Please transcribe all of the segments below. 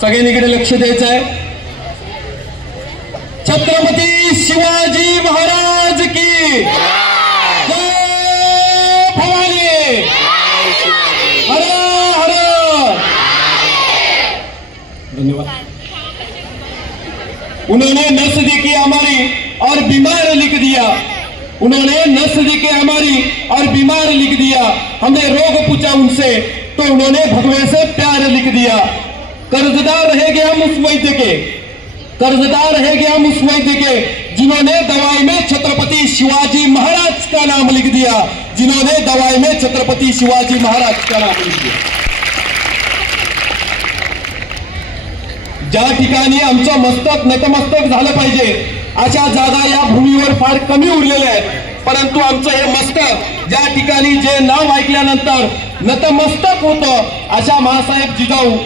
सगळ्यांकडे लक्ष द्यायचं आहे। छत्रपती शिवाजी महाराज की जय भवानी, हर हर। धन्यवाद। उन्होंने नस देखी हमारी और बीमार लिख दिया, उन्होंने नस देखी हमारी और बीमार लिख दिया, हमें रोग पूछा उनसे तो उन्होंने भगवे से प्यार लिख दिया। कर्जदार रहेंगे हम उस वैद्य के, कर्जदार रहेंगे हम उस वैद्य के जिन्होंने दवाई में छत्रपति शिवाजी महाराज का नाम लिख दिया, जिन्होंने दवाई में छत्रपति शिवाजी महाराज का नाम लिख दिया। ज्या ठिकाणी आमचं मस्तक नतमस्तक झालं पाहिजे अशा जागा या भूमीवर फार कमी उरलेल्या आहेत, परंतु आमचं हे मस्तक ज्या ठिकाणी जे नाव ऐकल्यानंतर नतमस्तक होतं अशा महासाहेब जिजाऊ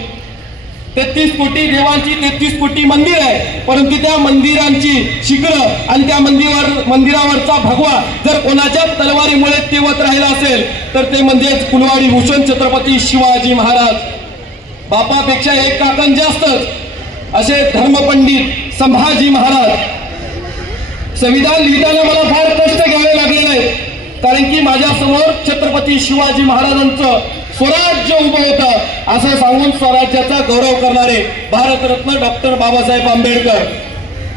33 कोटी देवांची 33 कोटी मंदिर आहे, परंतु त्या मंदिरांची शिखर आणि त्या मंदिरावरचा भगवा जर कोणाच्या तलवारीमुळे तेवत राहिला असेल तर ते म्हणजे कुलवाडी भूषण छत्रपती शिवाजी महाराज। बापापेक्षा एक काकण जास्तच असे धर्मपंडित संभाजी महाराज। संविधान लिहिताना मला फार कष्ट घ्यावे लागले नाही, कारण की माझ्या समोर छत्रपती शिवाजी महाराजांचं स्वराज्य उभं होतं असं सांगून स्वराज्याचा गौरव करणारे भारतरत्न डॉक्टर बाबासाहेब आंबेडकर।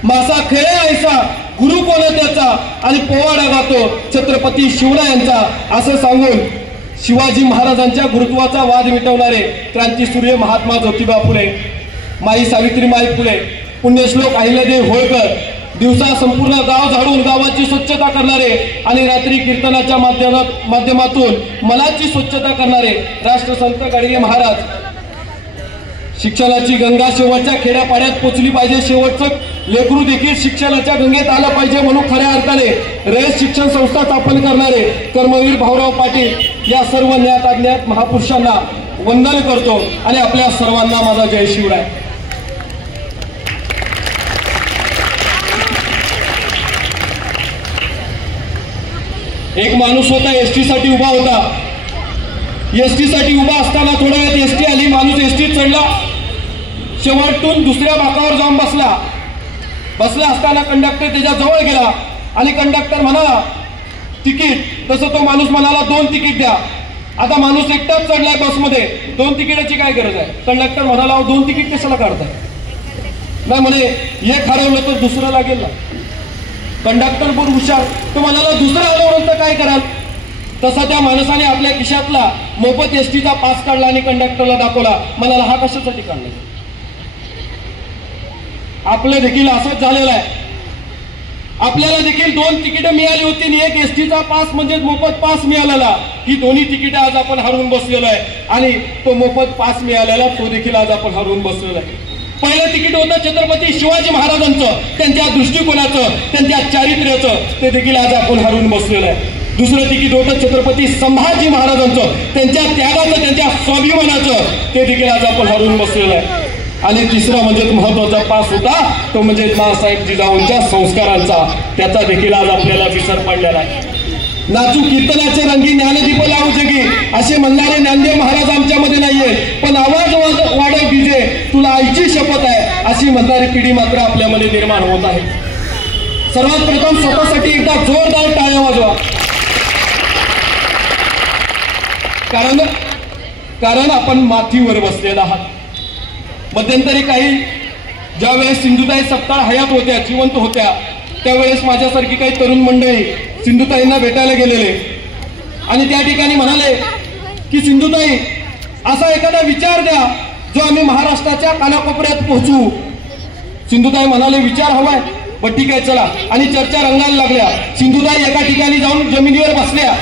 मासा खेळे ऐसा गुरु कोण त्याचा आणि पोवाडा गातो छत्रपती शिवरायांचा असं सांगून शिवाजी महाराजांच्या गुरुत्वाचा वाद मिटवणारे क्रांतीसूर्य महात्मा ज्योतिबा फुले, माई सावित्रीबाई फुले, पुण्यश्लोक अहिल्यादेवी होळकर दिवसा संपूर्ण गाव झाडून गावाची स्वच्छता करणारे आणि रात्री कीर्तनाच्या माध्यमातून मनाची स्वच्छता करणारे राष्ट्रसंत गाडगे महाराज। शिक्षणाची गंगा शेवटच्या खेड्यापाड्यात पोचली पाहिजे, शेवटचं लेकरू देखील शिक्षणाच्या गंगेत आलं पाहिजे म्हणून खऱ्या अर्थाने रयत शिक्षण संस्था स्थापन करणारे कर्मवीर भाऊराव पाटील या सर्व ज्ञात अज्ञात महापुरुषांना वंदन करतो आणि आपल्या सर्वांना माझा जय शिवराय। एक माणूस होता एसटी साठी उभा होता, एसटी साठी उभा असताना थोड्या वेळात एसटी आली, माणूस एसटी चढला, शेवटून दुसऱ्या बाकावर जाऊन बसला असताना कंडक्टर त्याच्या जवळ गेला आणि कंडक्टर म्हणाला तिकीट, तसं तो माणूस म्हणाला 2 तिकीट द्या। आता माणूस एकटाच चढलाय बसमध्ये, 2 तिकिटाची काय गरज आहे? कंडक्टर म्हणाला 2 तिकीट कशाला काढताय? नाही म्हणे एक हरवलं तर दुसरं लागेल ना। कंडक्टर बोर हुशार, तो म्हणाला दुसरं हरवलं तर काय कराल? तसा त्या माणसाने आपल्या खिशातला मोफत एसटीचा पास काढला आणि कंडक्टरला दाखवला, म्हणाला हा कशासाठी काढला? आपलं देखील असंच झालेलं आहे, आपल्याला देखील 2 तिकीटं मिळाली होती आणि एक एसटीचा पास म्हणजे मोफत पास मिळालेला, ही दोन्ही तिकीटं आज आपण हरवून बसलेलो आहे आणि तो मोफत पास मिळालेला तो देखील आज आपण हरवून बसलेलो आहे। पहिलं तिकीट होतं छत्रपती शिवाजी महाराजांचं, त्यांच्या दृष्टिकोनाचं, त्यांच्या चारित्र्याचं, ते देखील आज आपण हरवून बसलेलं आहे। दुसरं तिकीट होतं छत्रपती संभाजी महाराजांचं, त्यांच्या त्यागाचं, त्यांच्या स्वाभिमानाचं, ते देखील आज आपण हरवून बसलेलं आहे। आणि तिसरा म्हणजे महत्वाचा पास होता तो म्हणजे बाळासाहेब जिजाऊंच्या संस्कारांचा, त्याचा देखील आज आपल्याला विसर पडलेला आहे। नाचू कीर्तनाचे रंगी ज्ञानदीप लावू जगी असे म्हणणारे ज्ञानदेव महाराज आमच्यामध्ये नाहीये, पण आवाज वाढव डीजे तुला आईची शपथ आहे अशी म्हणणारी पिढी मात्र आपल्यामध्ये निर्माण होत आहे। सर्वात प्रथम स्वतःसाठी एकदा जोरदार टाळ्या वाजवा, कारण आपण मातीवर बसलेला आहात। मध्यंतरी काही ज्यावेळेस सिंधुताई सपकाळ हयात होत्या, जिवंत होत्या, त्यावेळेस माझ्यासारखी काही तरुण मंडळी सिंधुताईंना भेटायला गेलेले आणि त्या ठिकाणी म्हणाले की सिंधुताई असा एखादा विचार द्या जो आम्ही महाराष्ट्राच्या कानाकोपऱ्यात पोहोचू। सिंधुताई म्हणाले विचार हवाय, पण ठीक आहे चला, आणि चर्चा रंगायला लागल्या। सिंधुताई एका ठिकाणी जाऊन जमिनीवर बसल्या,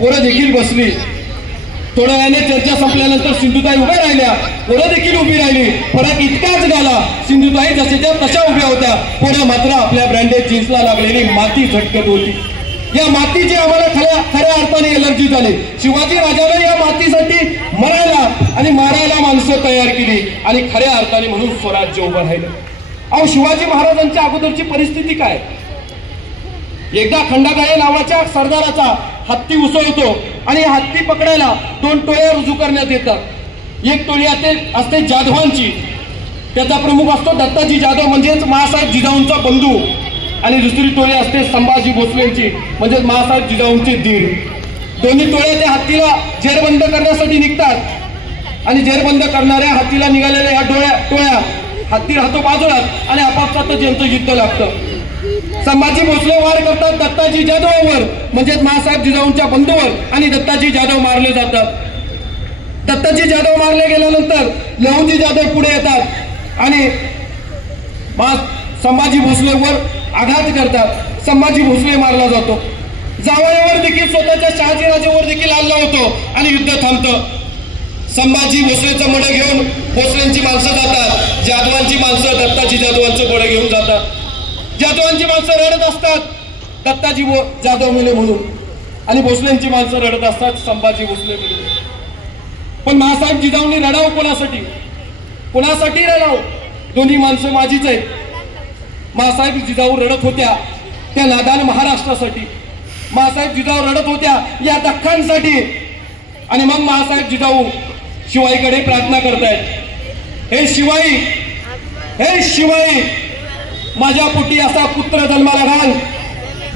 पोरं देखील बसली। थोड्या वेळाने चर्चा संपल्यानंतर सिंधुताई उभ्या राहिल्या, पोरं देखील उभी राहिली। फरक इतकाच झाला, सिंधुताई जशाच्या तशा उभ्या होत्या, पोरं मात्र आपल्या ब्रँडेड जीन्सला लागलेली माती झटकत होती। या मातीची आम्हाला खऱ्या अर्थाने एलर्जी झाली। शिवाजी राजाने या मातीसाठी मरायला आणि मारायला माणसं तयार केली आणि खऱ्या अर्थाने म्हणून स्वराज्य उभं राहिलं। अहो शिवाजी महाराजांच्या अगोदरची परिस्थिती काय? एकदा खंडागाळे नावाच्या सरदाराचा हत्ती उसळतो आणि हत्ती पकडायला 2 टोळ्या रुजू करण्यात येतात। एक टोळी असते जाधवांची त्याचा प्रमुख असतो दत्ताजी जाधव म्हणजेच मासाहेब जिजाऊंचा बंधू, आणि दुसरी टोळी असते संभाजी भोसलेंची म्हणजेच मासाहेब जिजाऊंचे दीर. दोन्ही टोळ्या त्या हत्तीला जेरबंद करण्यासाठी निघतात आणि जेरबंद करणाऱ्या हत्तीला निघालेल्या ह्या टोळ्या हत्ती राहतो बाजूलाच आणि आपापसातच यांचं युद्ध लागतं. संभाजी भोसले वार करतात दत्ताजी जाधवांवर म्हणजेच मासाहेब जिजाऊंच्या बंधूवर आणि दत्ताजी जाधव मारले जातात. दत्ताजी जाधव मारले गेल्यानंतर लहुजी जाधव पुढे येतात आणि संभाजी भोसलेवर आघात करतात. संभाजी भोसले मारला जातो. जावयावर देखील स्वतःच्या शहाजीराजेवर देखील हल्ला होतो आणि युद्ध थांबतं. संभाजी भोसलेचं मड घेऊन भोसलेंची माणसं जातात. जाधवांची माणसं दत्ताजी जाधवांचं मड घेऊन जातात. जाधवांची माणसं रडत असतात दत्ताजी जाधव मेले म्हणून, आणि भोसलेंची माणसं रडत असतात संभाजी भोसले मेले. पण मासाहेब जिजाऊंनी रडावं कोणासाठी? कोणासाठी रडावं? दोन्ही माणसं माझीच आहेत. मासाहेब जिजाऊ रडत होत्या त्या नादान महाराष्ट्रासाठी. मासाहेब जिजाऊ रडत होत्या या दख्खनसाठी. आणि मग मासाहेब जिजाऊ शिवाईकडे प्रार्थना करतायत, हे शिवाई माझ्या पोटी असा पुत्र जन्माला घाल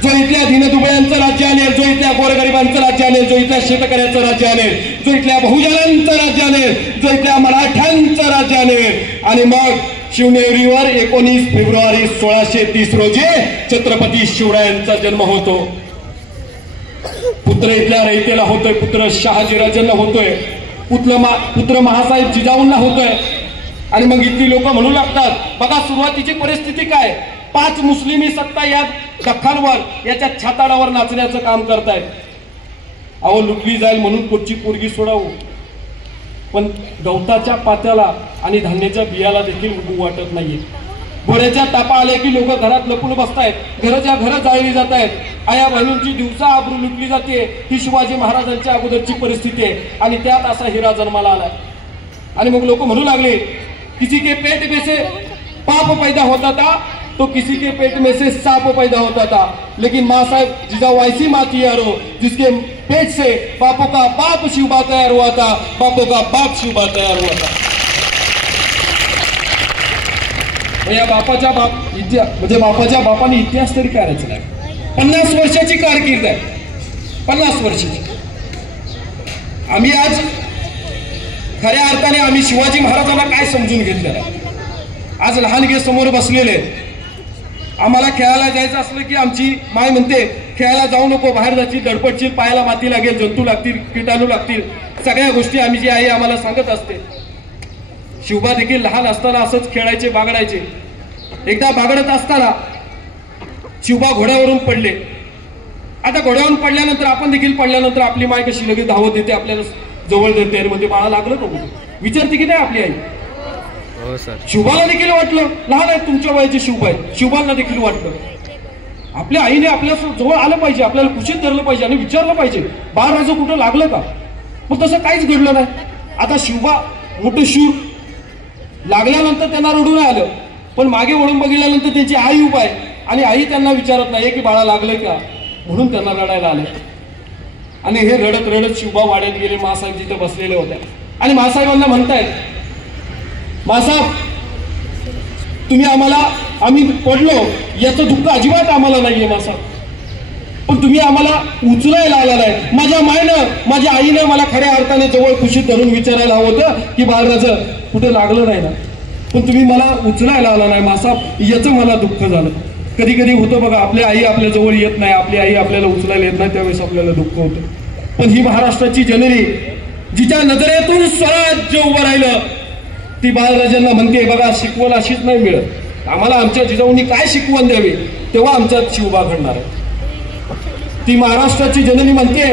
जो इथल्या दीनदुबळ्यांचं राज्य आणेल, जो इथल्या गोरगरिबांचं राज्य आणेल, जो इथल्या शेतकऱ्यांचं राज्य आणेल, जो इथल्या बहुजनांचं राज्य आणेल, जो इथल्या मराठ्यांचं राज्य आणेल. आणि मग शिवनेरीवर 19 फेब्रुवारी 1630 रोजी छत्रपती शिवरायांचा जन्म होतो. पुत्र इथल्या रयतेला होतोय, पुत्र शहाजीराजांना होतोय, पुत्र महासाहेब जिजाऊंना होतोय. आणि मग इथली लोक म्हणू लागतात, बघा सुरुवातीची परिस्थिती काय, 5 मुस्लिमी सत्ता या दख्खनवर याच्या छाताडावर नाचण्याचं काम करतायत. अहो लुटली जाईल म्हणून कुठची पोरगी सोडावू, पण गवताच्या पात्याला आणि धान्याच्या बियाला देखील उभू वाटत नाहीये. घोड्याच्या तापा आले की लोक घरात लपून बसतायत, घराच्या घरात जाळली जात आहेत. आया बहिणींची दिवसा आबरू लुटली जाते. ही शिवाजी महाराजांच्या अगोदरची परिस्थिती आहे आणि त्यात असा हिरा जन्माला आलाय. आणि मग लोक म्हणू लागले, किसी के पेट में से पाप पैदा होता था तो किसी के पेट में से सांप पैदा होता था, लेकिन माँ साहब जिजाऊ ऐसी माँ थी यारो जिसके पेट से बापों का बाप शिवबा तैयार हुआ था, बापों का बाप शिवबा तैयार हुआ था. या बापाच्या म्हणजे बापाच्या बापाने इतिहास तरी करायचा नाही. 50 वर्षाची कारकीर्द आहे, 50 वर्षाची. आम्ही आज खऱ्या अर्थाने आम्ही शिवाजी महाराजांना काय समजून घेतलेलं आहे. आज लहान गे समोर बसलेले, आम्हाला खेळायला जायचं असलं की आमची माय म्हणते खेळायला जाऊ नको, बाहेर जायची, दडपडशील, पायाला माती लागेल, जंतू लागतील, किटाणू लागतील, सगळ्या गोष्टी आम्ही जी आई आम्हाला सांगत असते. शिवबा देखील लहान असताना असंच खेळायचे, बागडायचे. एकदा बागडत असताना शिवबा घोड्यावरून पडले. आता घोड्यावरून पडल्यानंतर आपण देखील पडल्यानंतर आपली माय कशी लगेच धावत देते, आपल्याला जवळ धरते, आणि म्हणजे बाळा लागलं का विचारते की नाही आपली आई. शिवबाला देखील वाटलं, लहान आहे तुमच्या वयाचे शिवबा आहेत, शिवबाला देखील वाटलं आपल्या आईने आपल्या जवळ आलं पाहिजे, आपल्याला कुशीत धरलं पाहिजे आणि विचारलं पाहिजे बाळ राजू कुठं लागलं का. पण तसं काहीच घडलं नाही. आता शिवबा मोठे शूर, लागल्यानंतर त्यांना रडून आलं, पण मागे वळून बघितल्यानंतर त्यांची आई उभा आहे आणि आई त्यांना विचारत नाही की बाळा लागलं का, म्हणून त्यांना रडायला आलं. आणि हे रडत रडत शिवबा वाड्यात गेले. मासाहेब जिथे बसलेले होते आणि मासाहेबांना म्हणतायत, मासाहेब तुम्ही आम्ही पडलो याचं दुःख अजिबात आम्हाला नाहीये मासाहेब, पण तुम्ही आम्हाला उचलायला आला नाही. माझ्या मायनं, माझ्या आईनं मला खऱ्या अर्थाने जवळ खुशीत धरून विचारायला हवं होतं की बाळराजं कुठे लागलं नाही ना, पण तुम्ही मला उचलायला आला नाही मासाहेब, याचं मला दुःख झालं. कधी कधी होतं बघा, आपली आई आपल्या जवळ येत नाही, आपली आई आपल्याला उचलायला येत नाही, त्यावेळेस आपल्याला दुःख होतं. पण ही महाराष्ट्राची जननी जिच्या नजरेतून स्वराज्य उभं राहिलं, ती बाळराजांना म्हणते, बघा शिकवण अशीच नाही मिळत, आम्हाला आमच्या जिजाऊंनी काय शिकवण द्यावी तेव्हा आमच्यात शिवबा घडणार आहे. ती महाराष्ट्राची जननी म्हणते,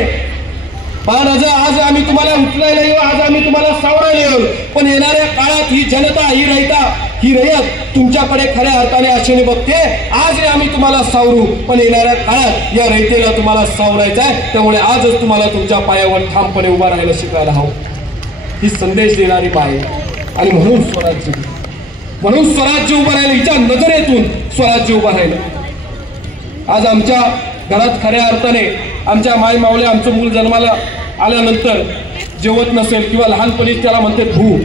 बाळराजा आज आम्ही तुम्हाला उचलायला येऊ, आज आम्ही तुम्हाला सावरायला येऊ, पण येणाऱ्या काळात ही जनता, ही रयत तुमच्याकडे खऱ्या अर्थाने आशेने बघते. आज आम्ही तुम्हाला सावरू, पण येणाऱ्या काळात या रयतेला तुम्हाला सावरायचं आहे, त्यामुळे आजच तुम्हाला तुमच्या पायावर ठामपणे उभा राहायला शिकायला हवं. ही संदेश देणारी बाई. आणि म्हणून स्वराज्य उभं राहिलं, हिच्या नजरेतून स्वराज्य उभं राहिलं. आज आमच्या घरात खऱ्या अर्थाने आमच्या माय मावल्या, आमचं मूल जन्माला आल्यानंतर जेवत नसेल किंवा लहानपणी त्याला म्हणते भू,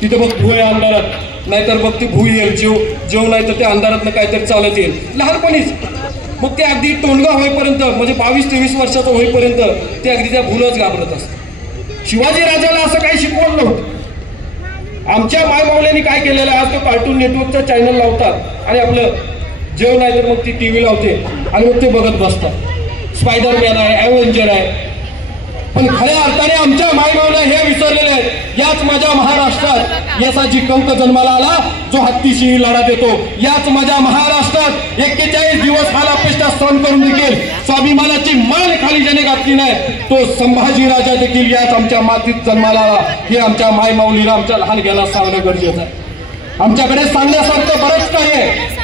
तिथे बघ भू आहे अंधारात, नाहीतर मग ती भूल येईल, जेव नाही तर ते अंधारातनं काहीतरी चालत येईल. लहानपणीच मग ते अगदी टोनगा होईपर्यंत म्हणजे 22-23 वर्षाचं होईपर्यंत ते अगदी त्या भूलच घाबरत असतं. शिवाजी राजाला असं काही शिकवलं नव्हतं. आमच्या मायबावल्यांनी काय केलेलं आहे, आज तो कार्टून नेटवर्कचा चॅनल लावतात आणि आपलं जेव नाही तर मग ती टीव्ही लावते आणि मग ते बघत बसतात. स्पायडरमॅन आहे, ॲव्हेंजर आहे. पण खऱ्या अर्थाने आमच्या मायबावल्या हे विसरलेले आहेत. याच माझ्या महाराष्ट्रात यसाची कंक जन्माला आला, जो हत्तीशी लढा देतो. याच माझ्या महाराष्ट्रात 41 दिवस हालापेष्टा सहन करून देखील स्वाभिमानाची मान खाली ज्याने घातली नाही, तो संभाजी राजा देखील याच आमच्या मातीत जन्माला आला. हे आमच्या मायमाऊलीला, आमच्या लहान घ्यायला सांगणं गरजेचं आहे. आमच्याकडे सांगण्यासारखं बरंच काही आहे.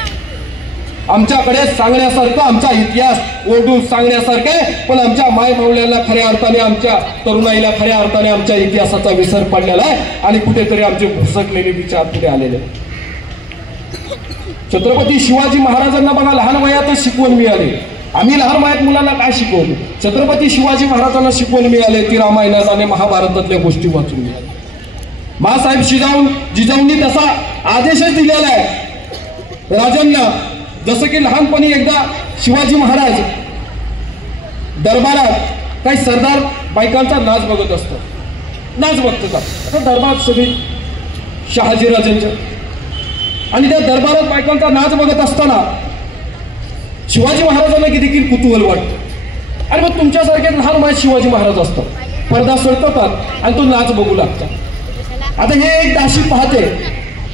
आमच्याकडे सांगण्यासारखं, आमचा इतिहास ओढून सांगण्यासारखं आहे. पण आमच्या मायमाऊल्यांना खऱ्या अर्थाने, आमच्या तरुणाईला खऱ्या अर्थाने आमच्या इतिहासाचा विसर पडलेला आहे आणि कुठेतरी आमचे भुसकलेले विचार पुढे आलेले. छत्रपती शिवाजी महाराजांना बघा लहान वयातच शिकवण मिळाली. आम्ही लहान वयात मुलांना काय शिकवलं? छत्रपती शिवाजी महाराजांना शिकवण मिळाली ती रामायणात आणि महाभारतातल्या गोष्टी वाचून मिळाल्या. मासाहेब जिजाऊंनी तसा आदेशच दिलेला आहे राजांना. जसं की लहानपणी एकदा शिवाजी महाराज दरबारात काही सरदार बायकांचा नाच बघत असतो. नाच बघतात आता दरबारात सगळी शहाजीराजांच्या, आणि त्या दरबारात बायकांचा नाच बघत असताना शिवाजी महाराजांना देखील कुतूहल वाटतं. आणि मग तुमच्यासारखे लहान वयात शिवाजी महाराज असतात, पडदा सरकवतात आणि तो नाच बघू लागतात. आता हे एक दाशी पाहते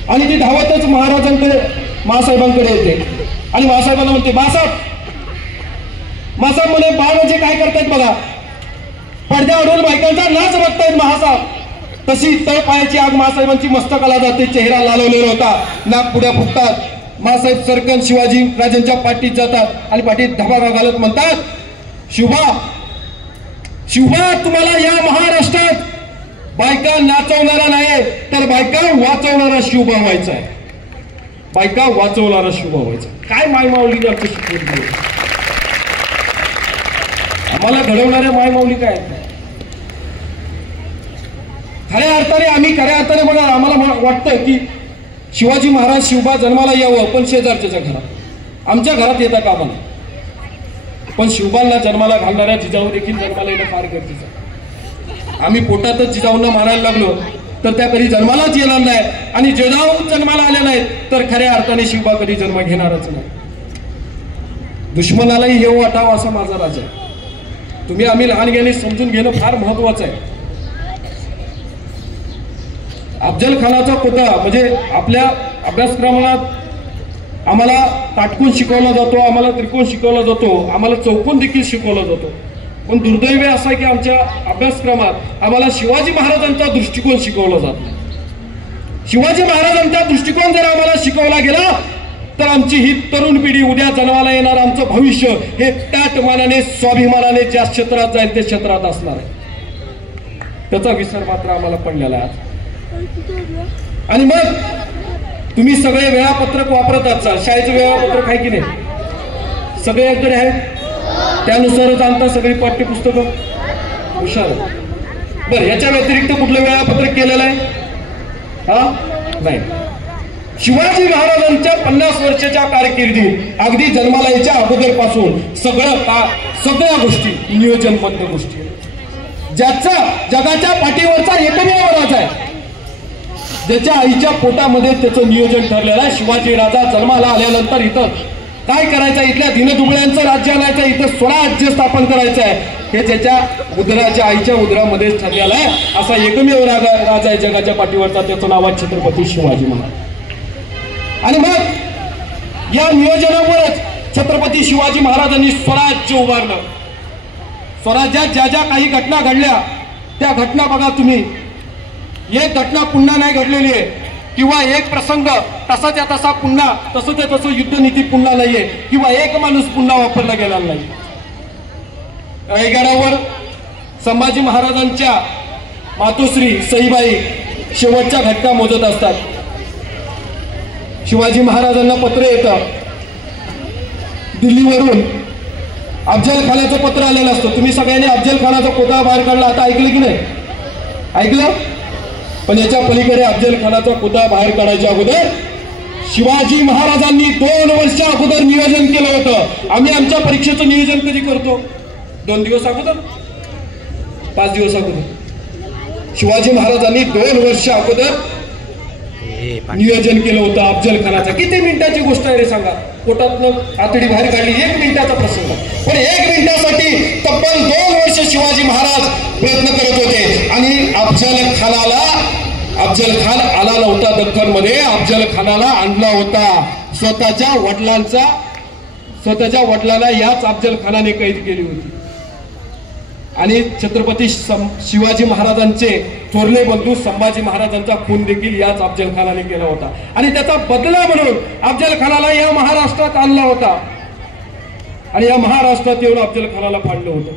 आणि ती धावतच महाराजांकडे, मासाहेबांकडे येते आणि मासाहेबांना म्हणते, मासाहेब म्हणे, बाळ म्हणजे काय करतायत बघा, पडद्यावरून बायकांचा नाच बघतायत महासाहेब. तशी तळ पायाची आग मासाहेबांची मस्तकाला जाते. चेहरा लालवलेला होता, नाक पुढ्या फुटतात. मासाहेब सरकन शिवाजी राजांच्या पाठीत जातात आणि पाठीत धबाका घालत म्हणतात, शिवबा, तुम्हाला या महाराष्ट्रात बायका नाचवणारा नाही तर बायका वाचवणारा शिवबा व्हायचा आहे. बायका वाचवणारा शिवबा व्हायचा. काय मायमाऊलीने आमचं शिकवून दिलं? आम्हाला घडवणाऱ्या मायमाऊली काय आहेत? खऱ्या अर्थाने बघा, आम्हाला वाटतं की शिवाजी महाराज शिवबा जन्माला यावं, पण शेजारच्या घरात, आमच्या घरात येता कामा नये. पण शिवबांना जन्माला घालणाऱ्या जिजाऊ देखील जन्माला येणं फार गरजेचं आहे. आम्ही पोटातच जिजाऊंना मारायला लागलो तर त्या कधी जन्मालाच येणार नाही, आणि जिजाऊ जन्माला आल्या नाहीत तर खऱ्या अर्थाने शिवबा कधी जन्म घेणारच नाही. दुश्मनालाही येऊ वाटावं असा माझा राजा आहे. तुम्ही आम्ही लहान गेले समजून घेणं फार महत्वाचं आहे. अफजल खानाचा पुतळा म्हणजे आपल्या अभ्यासक्रमात आम्हाला काटकोन शिकवला जातो, आम्हाला त्रिकोण शिकवला जातो, आम्हाला चौकोन देखील शिकवला जातो. पण दुर्दैव असं आहे की आमच्या अभ्यासक्रमात आम्हाला शिवाजी महाराजांचा दृष्टिकोन शिकवला जातो. शिवाजी महाराजांचा दृष्टिकोन जर आम्हाला शिकवला गेला तर आमची ही तरुण पिढी, उद्या जन्माला येणार आमचं भविष्य हे त्याच मानाने, स्वाभिमानाने ज्या क्षेत्रात जाईल ते क्षेत्रात असणार आहे. त्याचा विसर मात्र आम्हाला पडलेला आहे. आणि मग तुम्ही सगळे वेळापत्रक वापरत असाल. शाळेचं वेळापत्रक आहे की नाही? सगळ्यांकडे आहे, त्यानुसारच आणता सगळी पाठ्यपुस्तकं. हुशार. बरं, याच्या व्यतिरिक्त कुठलं वेळापत्रक केलेलं आहे? नाही. शिवाजी महाराजांच्या 50 वर्षाच्या कारकिर्दीत अगदी जन्माला यायच्या अगोदरपासून सगळ्या गोष्टी नियोजनबद्ध गोष्टी, ज्याचा जगाच्या पाठीवरचा एकमेव राजा आहे, ज्याच्या आईच्या पोटामध्ये त्याचं नियोजन ठरलेलं आहे. शिवाजी राजा जन्माला आल्यानंतर इथं काय करायचं, इथल्या दिनदुबळ्यांचं राज्य आणायचं, इथं स्वराज्य स्थापन करायचं आहे, हे त्याच्या उदराच्या, आईच्या उदरामध्येच ठरलेलं आहे. असा एकमेव राजा आहे जगाच्या पाठीवरचा, त्याचं नाव आहे छत्रपती शिवाजी महाराज. आणि मग या नियोजनामुळेच छत्रपती शिवाजी महाराजांनी स्वराज्य उभारलं. स्वराज्यात ज्या ज्या काही घटना घडल्या त्या घटना बघा तुम्ही, एक घटना पुन्हा नाही घडलेली आहे, किंवा एक प्रसंग तसाच्या तसा पुन्हा, तसंच्या तसं युद्धनीती पुन्हा नाहीये, किंवा एक माणूस पुन्हा वापरला गेला नाही. रायगडावर संभाजी महाराजांच्या मातोश्री सईबाई शेवटच्या घटना मोजत असतात. शिवाजी महाराजांना पत्र येतं दिल्लीवरून, अफजल खानाचं पत्र आलेलं असतं. तुम्ही सगळ्यांनी अफजल खानाचा कोटा बाहेर काढला, आता ऐकलं की नाही? ऐकलं? पण याच्या पलीकडे अफजल खानाचा पुतळा बाहेर काढायच्या अगोदर शिवाजी महाराजांनी 2 वर्ष अगोदर नियोजन केलं होतं. आम्ही आमच्या परीक्षेचं नियोजन कधी करतो? 2 दिवस अगोदर, 5 दिवस अगोदर. शिवाजी महाराजांनी 2 वर्ष अगोदर नियोजन केलं होतं अफजल खानाचं. किती मिनिटाची गोष्ट आहे रे सांगा. पोटातनं आतडी बाहेर काढली, 1 मिनिटाचा प्रसंग. पण 1 मिनिटासाठी तब्बल 2 वर्ष शिवाजी महाराज प्रयत्न करत होते. आणि अफजल खान आला नव्हता दख्खनमध्ये. अफजल खानाला आणला होता स्वतःच्या वडिलांना याच अफजल खानाने कैद केली होती. आणि छत्रपती शिवाजी महाराजांचे थोरले बंधू संभाजी महाराजांचा खून देखील याच अफजल खानाने केला होता. आणि त्याचा बदला म्हणून अफजल खानाला या महाराष्ट्रात आणला होता. आणि या महाराष्ट्रात येऊन अफजल खानाला पाडलं होतं.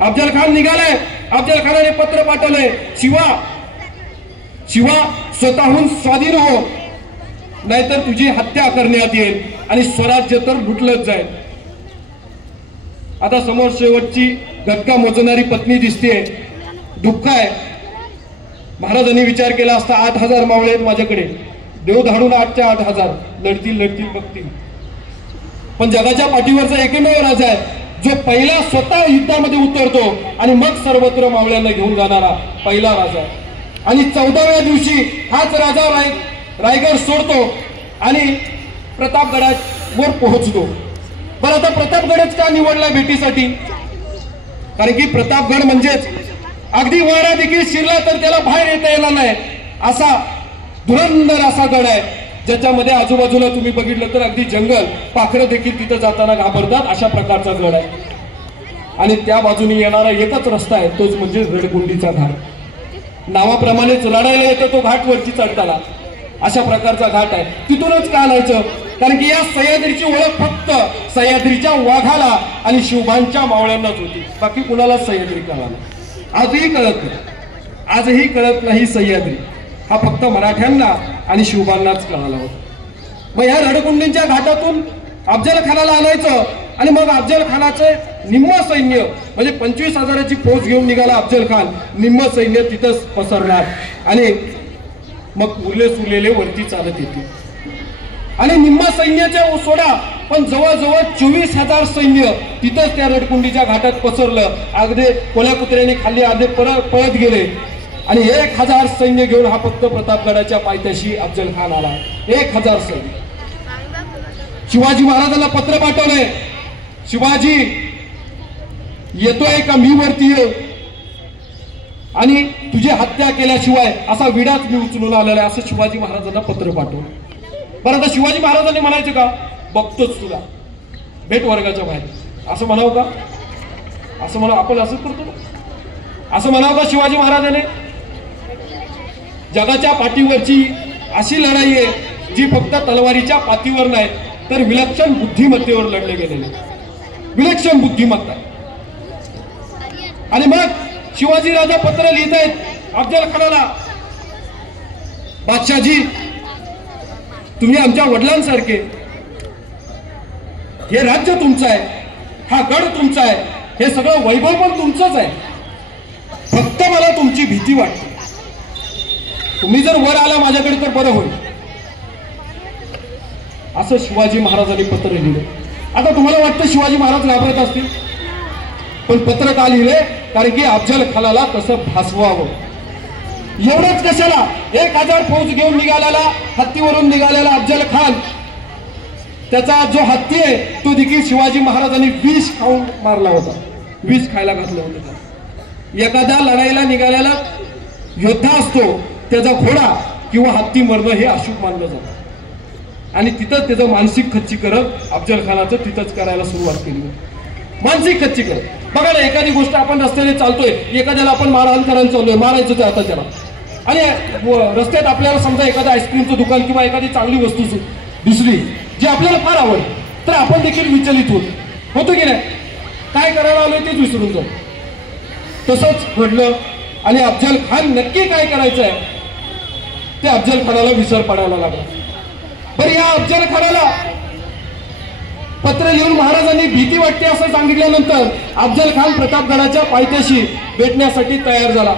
अफजल खान निघालाय. अफजल खानाने पत्र पाठवलंय, शिवा स्वतःहून स्वाधीन हो, नाहीतर तुझी हत्या करण्यात येईल आणि स्वराज्य तर लुटलंच जाईल. आता समोर शेवटची घटका मोजणारी पत्नी दिसतेय. दुःख आहे. महाराजांनी विचार केला असता 8000 मावळे आहेत माझ्याकडे, देव धाडून 8च्या 8000 लढतील बघतील. पण जगाच्या पाठीवरचा एकमेव राजा आहे जो पहिला स्वतः युद्धामध्ये उतरतो आणि मग सर्वत्र मावळ्यांना घेऊन जाणारा पहिला राजा आहे. आणि 14व्या दिवशी हाच राजा रायगड सोडतो आणि प्रतापगडावर पोहोचतो. बरं, आता प्रतापगडच का निवडला भेटीसाठी? कारण की प्रतापगड म्हणजेच अगदी वारा देखील शिरला तर त्याला बाहेर येता येणार नाही असा धुरंधर असा गड आहे, ज्याच्यामध्ये आजूबाजूला तुम्ही बघितलं तर अगदी जंगल, पाखरं देखील तिथं जाताना घाबरतात अशा प्रकारचा गड आहे. आणि त्या बाजूने येणारा एकच रस्ता आहे, तोच म्हणजे रडकुंडीचा घाट. नावाप्रमाणेच रडायला येतो तो घाट वरती चढताना, अशा प्रकारचा घाट आहे. तिथूनच का आणायचं? कारण की या सह्याद्रीची ओळख फक्त सह्याद्रीच्या वाघाला आणि शिवबांच्या मावळ्यांनाच होती, बाकी कुणालाच सह्याद्री कळाला आजही कळत नाही. सह्याद्री हा फक्त मराठ्यांना आणि शिवबांनाच कळाला होता. मग ह्या रडकुंडींच्या घाटातून अफजल खानाला आणायचं आणि मग अफजल खानाचे निम्म सैन्य म्हणजे 25,000ची फौज घेऊन निघाला अफजल खान. निम्म सैन्य तिथंच पसरणार आणि मग उरले सुरलेले वरती चालत येतील. आणि निम्म सैन्याच्या सोडा पण जवळजवळ 24,000 सैन्य तिथंच त्या रडकुंडीच्या घाटात पसरलं. अगदी कोल्या कुत्र्याने खाल्ली, अर्धे पळत गेले. आणि 1000 सैन्य घेऊन हा फक्त प्रतापगडाच्या पायथ्याशी अफजल खान आला. 1000 सैन्य. शिवाजी महाराजांना पत्र पाठवलंय, शिवाजी येतोय का मी वरती ये आणि तुझी हत्या केल्याशिवाय असा विडाच मी उचलून आलेला आहे असं शिवाजी महाराजांना पत्र पाठवलं. बरं, आता शिवाजी महाराजांनी म्हणायचं का? बघतोच तुला भेट वर्गाच्या बाहेर असं म्हणावं का? असं म्हणा, आपण असंच करतो ना, असं म्हणावं का शिवाजी महाराजांनी? जगाच्या पाठीवरची अशी लढाई आहे जी फक्त तलवारीच्या पाठीवर नाही तर विलक्षण बुद्धिमत्तेवर लढले गेलेले. विलक्षण बुद्धिमत्ता. आणि मग शिवाजी राजा पत्र लिहित आहेत अफजल खानाला, बादशाहजी तुम्ही आमच्या वडिलांसारखे, हे राज्य तुमचं आहे, हा गड तुमचा आहे, हे सगळं वैभव पण तुमचंच आहे, फक्त मला तुमची भीती वाटते. तुम्ही जर वर आला माझ्याकडे तर बरं होईल असं शिवाजी महाराजांनी पत्र लिहिलं. आता तुम्हाला वाटतं शिवाजी महाराज घाबरत असतील, पण पत्र का लिहिले? कारण की अफजल खानाला तसं भासवावं. एवढंच कशाला, 1000 फौज घेऊन निघालेला, हत्तीवरून निघालेला अफजल खान, त्याचा जो हत्ती आहे तो देखील शिवाजी महाराजांनी विष खाऊन मारला होता, विष खायला घातलं होतं. एखाद्या लढाईला निघालेला योद्धा असतो त्याचा घोडा किंवा हत्ती मरणं हे अशुभ मानलं जातं. आणि तिथंच त्याचं मानसिक खच्चीकरण अफजल खानाचं तिथंच करायला सुरुवात केली होती. मानसिक खच्चीकरण. बघा ना, एखादी गोष्ट आपण रस्त्याने चालतोय, एखाद्याला आपण मारहाण करायला चाललोय, मारायचं ते आता त्याला, आणि रस्त्यात आपल्याला समजा एखादं आईस्क्रीमचं दुकान किंवा एखादी चांगली वस्तू दिसली जी आपल्याला फार आवडते तर आपण देखील विचलित होतो की नाही? काय करायला आलोय तेच विसरून जाऊ. तसंच घडलं. आणि अफजल खान नक्की काय करायचं आहे ते अफजल खानाला विसर पडायला लागला. बरं, या अफजल खानाला पत्र लिहून महाराजांनी भीती वाटते असं सांगितल्यानंतर अफजल खान प्रतापगडाच्या पायथ्याशी भेटण्यासाठी तयार झाला.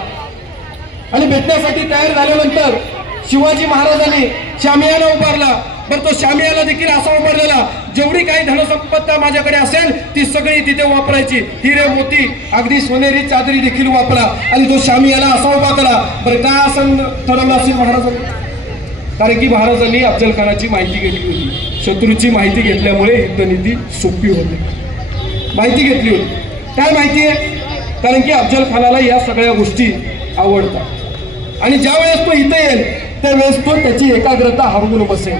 आणि भेटण्यासाठी तयार झाल्यानंतर शिवाजी महाराजांनी शामियाना उभारला. तर तो शामियाना देखील असा उभारलेला, जेवढी काही धनसंपत्ती माझ्याकडे असेल ती सगळी तिथे वापरायची. हिरे मोती अगदी सोनेरी चादरी देखील वापरा आणि तो शामियाना असा उभा केला. बरं काय असं ठरवलं असेल महाराजांनी? कारण की महाराजांनी अफजल खानाची माहिती घेतली होती. शत्रूची माहिती घेतल्यामुळे युद्धनीती सोपी होती. माहिती घेतली होती. काय माहिती आहे? कारण की अफजल खानाला या सगळ्या गोष्टी आवडतात आणि ज्या वेळेस तो इथे येईल त्यावेळेस तो त्याची एकाग्रता हरवून बसेल.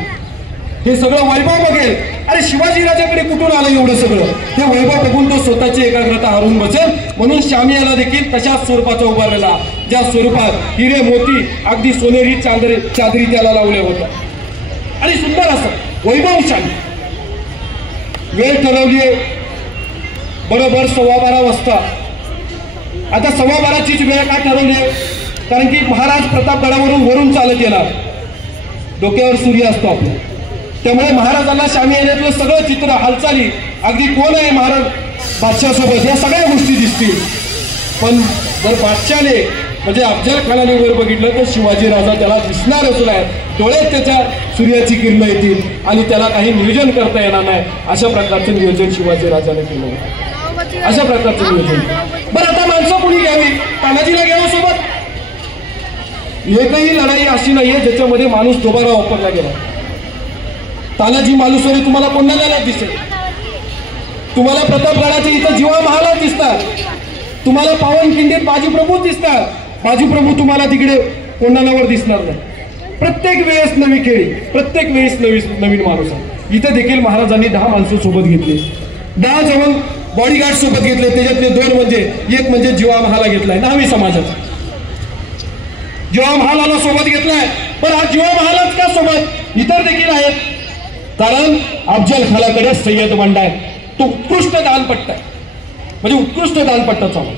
हे सगळं वैभव बघेल. अरे शिवाजी राजाकडे कुठून आलं एवढं सगळं? हे वैभव बघून तो स्वतःची एकाग्रता हरवून बसेल. म्हणून शामियाना देखील तशाच स्वरूपाचा उभारलेला, ज्या स्वरूपात हिरे मोती अगदी सोनेरी चादरी त्याला लावल्या होत्या आणि सुंदर असं वैभवशाली. वेळ ठरवली बरोबर 12:15 वाजता. आता 12:15चीच वेळ का ठरवली? कारण की महाराज प्रतापगडावरून वरून चालत येणार. डोक्यावर सूर्य असतो आपल्या, त्यामुळे महाराजांना शामियान्यातलं सगळं चित्र, हालचाली, अगदी कोण आहे महाराज बादशाहसोबत या सगळ्या गोष्टी दिसतील. पण जर बादशाहने म्हणजे अफजल खानाने वर बघितलं तर शिवाजी राजा त्याला दिसणारच नाही. डोळ्यात त्याच्या सूर्याची किरणं येतील आणि त्याला काही नियोजन करता येणार नाही. अशा प्रकारचं नियोजन शिवाजी राजाने केलं होतं. अशा प्रकारचं नियोजन. बरं आता माणसं कुणी घ्यावी? तानाजीला घ्यावं सोबत? एकही लढाई अशी नाहीये ज्याच्यामध्ये माणूस दोबारा वापरला गेला. तानाजी मालुसरे तुम्हाला कोणाला दिसेल? तुम्हाला प्रतापगडाचे इथं जीवा महालात दिसतात. तुम्हाला पावनखिंडीत बाजीप्रभू दिसतात. बाजीप्रभू तुम्हाला तिकडे कोणावर दिसणार नाही. प्रत्येक वेळेस नवी खेळी, प्रत्येक वेळेस नवीन माणूस आहे. इथं देखील महाराजांनी 10 माणसं सोबत घेतली, 10 जवान बॉडीगार्ड सोबत घेतले. त्याच्यातले 2 म्हणजे एक म्हणजे जीवा महाला घेतलाय न्हावी समाजाचा. जीवा महालाला सोबत घेतलाय. पण हा जीवा महालाच का सोबत? इतर देखील आहेत. कारण अफजल खानाकडे सय्यद बंडा आहे. तो उत्कृष्ट दानपट्टा आहे, म्हणजे उत्कृष्ट दानपट्टा चालू.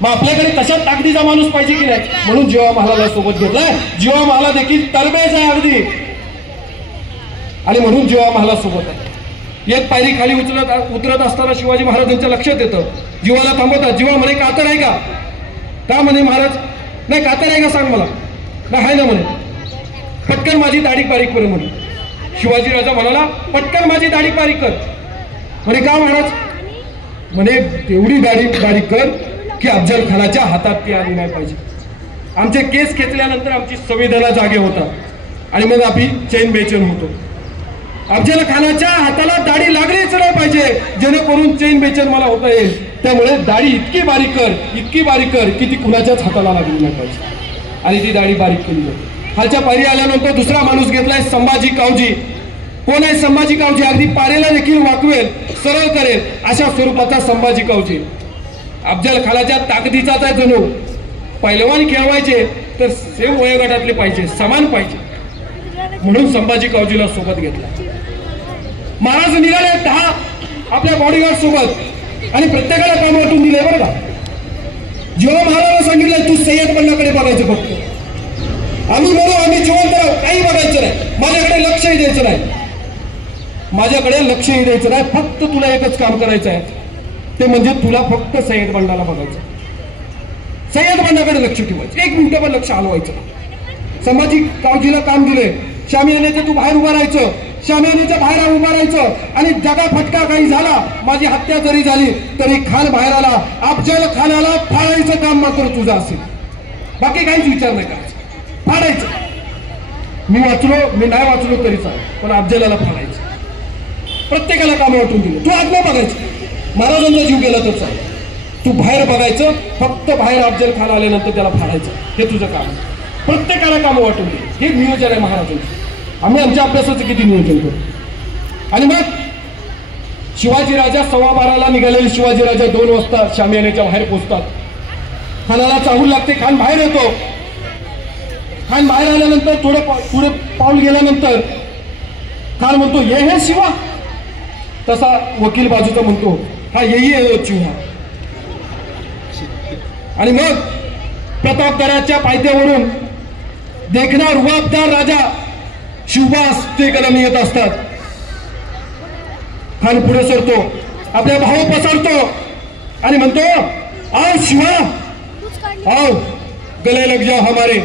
मग आपल्याकडे तशा ताकदीचा माणूस पाहिजे की नाही? म्हणून जीवा महालाला सोबत घेतलाय. जीवा महाला देखील तरबेज आहे अगदी आणि म्हणून जीवा महाला सोबत आहे. एक पायरी खाली उतरत असताना शिवाजी महाराजांच्या लक्षात येतं. जीवाला थांबवतात. जीवा म्हणे कातर आहे का म्हणे महाराज? नाही कातर आहे का सांग मला. नाही आहे ना म्हणे. पटकन माझी दाढी बारीक कर म्हणे. शिवाजी राजा म्हणाला पटकन माझी दाढी बारीक कर. म्हणे का महाराज? म्हणे तेवढी दाढी बारीक कर की अफजल खानाच्या हातात ती आली नाही पाहिजे. आमचे केस खेचल्यानंतर आमची संवेदना जागे होतात आणि मग आम्ही चैन बेचैन होतो. अफजल खानाच्या हाताला दाढी लागलीच नाही पाहिजे जेणेकरून चैन बेचैन मला होता येईल. त्यामुळे दाढी इतकी बारीक कर की ती कुणाच्याच हाताला लागली नाही पाहिजे आणि ती दाढी बारीक केली जाते. खालच्या पायरी आल्यानंतर दुसरा माणूस घेतलाय संभाजी कावजी. कोण आहे संभाजी कावजी? अगदी पारेला देखील वाकवेल, सरळ करेल अशा स्वरूपाचा संभाजी कावजी. अफजल खानाच्या ताकदीचाच आहे जणू. पैलवान खेळवायचे तर सेम वयोगटातले पाहिजे, समान पाहिजे, म्हणून संभाजी कावजीला सोबत घेतला. महाराज निघाले 10 आपल्या बॉडीगार्ड सोबत आणि प्रत्येकाला काम वाटून दिले. बरं का? जेव्हा महाराजांना सांगितलं तू सय्यद बंडाकडे बघायचं फक्त. आम्ही म्हणू आम्ही जिवंत राहू, काही बघायचं नाही. माझ्याकडे लक्षही द्यायचं नाही. माझ्याकडे लक्षही द्यायचं नाही. फक्त तुला एकच काम करायचं आहे, ते म्हणजे तुला फक्त सय्यद बंडाला बघायचं. सय्यद बंडाकडे लक्ष ठेवायचं. 1 मिनिट पण लक्ष हलवायचं. संभाजी कावजीला काम दिले. शामियान्याच्या तू बाहेर उभा राहायचं. शामियान्याच्या बाहेर उभा राहायचं आणि जगा फटका काही झाला, माझी हत्या जरी झाली तरी खान बाहेर आला, अफजल खानाला फाडायचं काम मात्र तुझं असेल. बाकी काहीच विचार नाही करायचा. फाडायचं. मी नाही वाचलो तरी चालेल, पण अफजलाला फाडायचं. प्रत्येकाला काम वाटून दिलं. तू आज्ञा बघायची. महाराजांचा जीव गेला तर चालेल, तू बाहेर बघायचं. फक्त बाहेर अफजल खान आल्यानंतर त्याला फाडायचं. हे तुझं काम आहे. प्रत्येकाला काम वाटून दिलं. हे नियोजन आहे महाराजांचं. आम्ही आमच्या अभ्यासाचं किती नियोजन करतो. आणि मग शिवाजी राजा 12:15ला निघालेले शिवाजी राजा 2 वाजता शामियान्याच्या बाहेर पोहोचतात. खानाला चाहूल लागते. खान बाहेर येतो. खान बाहेर आल्यानंतर पुढे पाऊल गेल्यानंतर खान म्हणतो ये हे शिवा. तसा वकील बाजूचा म्हणतो हा येई आहे चिव्हा. आणि मग प्रतापगडाच्या पायथ्यावरून देखणार रुबाबदार राजा शिवबास ते कलम येत असतात. खान पुढे सरतो, आपल्या भाऊ पसरतो आणि म्हणतो आव शिवा आव. गले लग जाओ हमारे.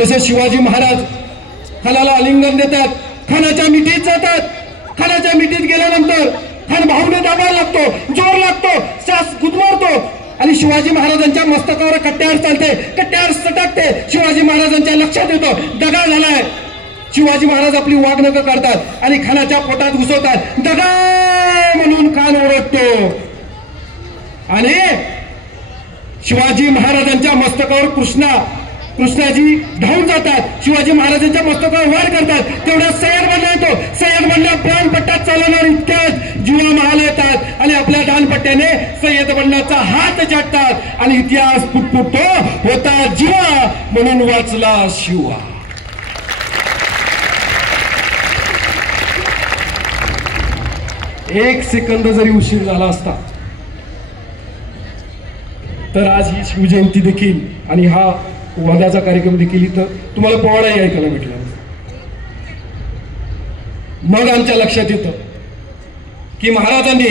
तसे शिवाजी महाराज खानाला आलिंगन देतात, खानाच्या मिठीत जातात. खानाच्या मिठीत गेल्यानंतर खान भाऊने दाबायला लागतो, जोर लागतो, श्वास गुदमरतो आणि शिवाजी महाराजांच्या मस्तकावर कट्ट्यावर चालते, कट्ट्यावर सटकते. शिवाजी महाराजांच्या लक्षात येतो दगा झालाय. शिवाजी महाराज आपली वाघनखं काढतात आणि खानाच्या पोटात घुसवतात. दगा म्हणून खान ओरडतो आणि शिवाजी महाराजांच्या मस्तकावर कृष्णाजी धावून जातात. शिवाजी महाराजांच्या मस्तकावर वार करतात. तेवढ्या सय्यद बनला येतो. सय्यद बनल्या दानपट्ट्यात चालवणार इतक्याच जीवा महाल येतात आणि आपल्या दानपट्ट्याने सय्यद बनण्याचा हात झटतात आणि इतिहास फुटफुटतो. होता जीवा म्हणून वाचला शिवा. एक सेकंद जरी उशीर झाला असता तर आज ही शिवजयंती देखील आणि हा वधाचा कार्यक्रम देखील इथं तुम्हाला पोवाडाही ऐकायला भेटला. मग आमच्या लक्षात येतं की महाराजांनी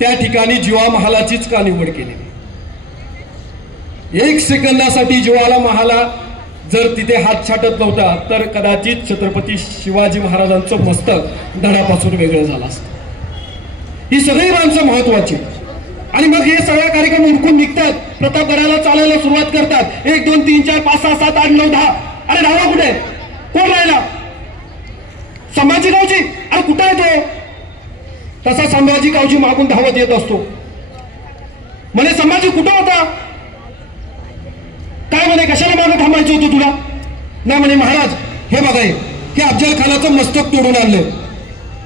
त्या ठिकाणी जीवा महालाचीच का निवड केली. एक सेकंदासाठी जीवाला महाला जर तिथे हात छाटत नव्हता तर कदाचित छत्रपती शिवाजी महाराजांचं मस्तक धडापासून वेगळं झालं असतं. ही सगळी माणसं महत्वाची. आणि मग हे सगळे कार्यक्रम उरकून निघतात, प्रतापगडाला चालायला सुरुवात करतात. 1 2 3 4 5 6 7 8 9 10. अरे धावा कुठे? कोण राहिला? संभाजी गावजी. अरे कुठं आहे तो? तसा संभाजी गावजी मागून धावत येत असतो. म्हणे संभाजी कुठं होता? काय म्हणे कशाला मागं थांबायचं होतं तुला? नाही म्हणे महाराज हे बघाय की अफजल खानाचं मस्तक तोडून आणलं.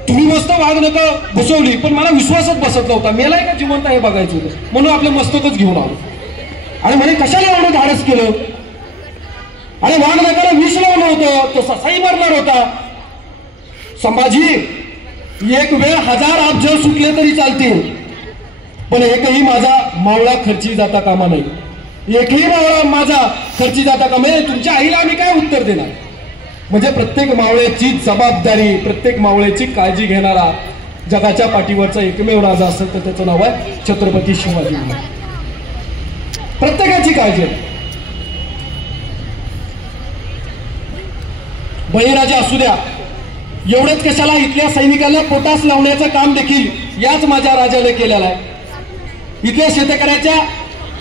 तुम्ही मस्त वाघनखं घुसवली पण मला विश्वासच बसत नव्हता. मेलाय का जिवंत हे बघायचं होतं म्हणून आपलं मस्तकच घेऊन आलो. आणि म्हणे कशाला एवढं धाडस केलं? अरे वाघनखाला विष लावलं होतं, तो ससाई मारणार होता. संभाजी एक वेळ 1000 अफजल सुटले तरी चालतील पण एकही माझा मावळा खर्ची जाता कामा नाही. एकही मावळा माझा खर्ची जाता कामा नये. तुमच्या आईला आम्ही काय उत्तर देणार? म्हणजे प्रत्येक मावळ्याची जबाबदारी, प्रत्येक मावळ्याची काळजी घेणारा जगाच्या पाठीवरचा एकमेव राजा असेल तर त्याचं नाव आहे छत्रपती शिवाजी महाराज. प्रत्येकाची काळजी. बळीराजा असू द्या, एवढंच कशाला इथल्या सैनिकांना पोटास लावण्याचं काम देखील याच माझ्या राजाने केलेलं आहे. इथल्या शेतकऱ्याच्या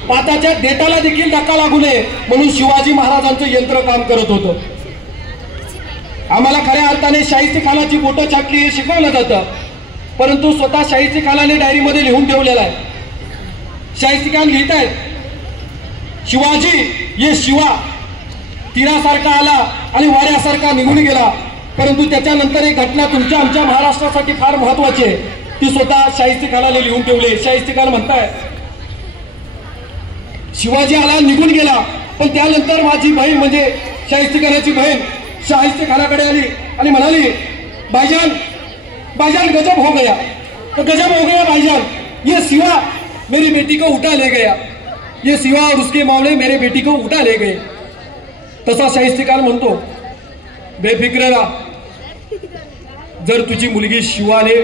पाताच्या देटाला देखील धक्का लागू नये म्हणून शिवाजी महाराजांचं यंत्र काम करत होतं. आम्हाला खऱ्या अर्थाने शाहिस्ते खानाची बोटं छाटली हे शिकवलं जातं परंतु स्वतः शाहिस्ते खानाने डायरीमध्ये लिहून ठेवलेलं आहे. शाहिस्ते खान लिहित आहेत शिवाजी ये शिवा तीरासारखा आला आणि वाऱ्यासारखा निघून गेला परंतु त्याच्यानंतर एक घटना तुमच्या आमच्या महाराष्ट्रासाठी फार महत्वाची आहे. ती स्वतः शाहिस्ते खानाने लिहून ठेवली. शाहिस्ते खान म्हणताय शिवाजी आला निघून गेला पण त्यानंतर माझी बहीण म्हणजे शाहिस्ते खानाची बहीण शाहिस्ते खानाकडे आली आणि म्हणाली भाईजान भाईजान गजब हो गया. तो गजब हो गया भाईजान. ये सिवा मेरी बेटी को उठा ले गया. ये सिवा और उसके मावळे मेरे बेटी को उठा ले गए. तसा शाहिस्ते खान म्हणतो बेफिक्र राहा. जर तुझी मुलगी शिवाने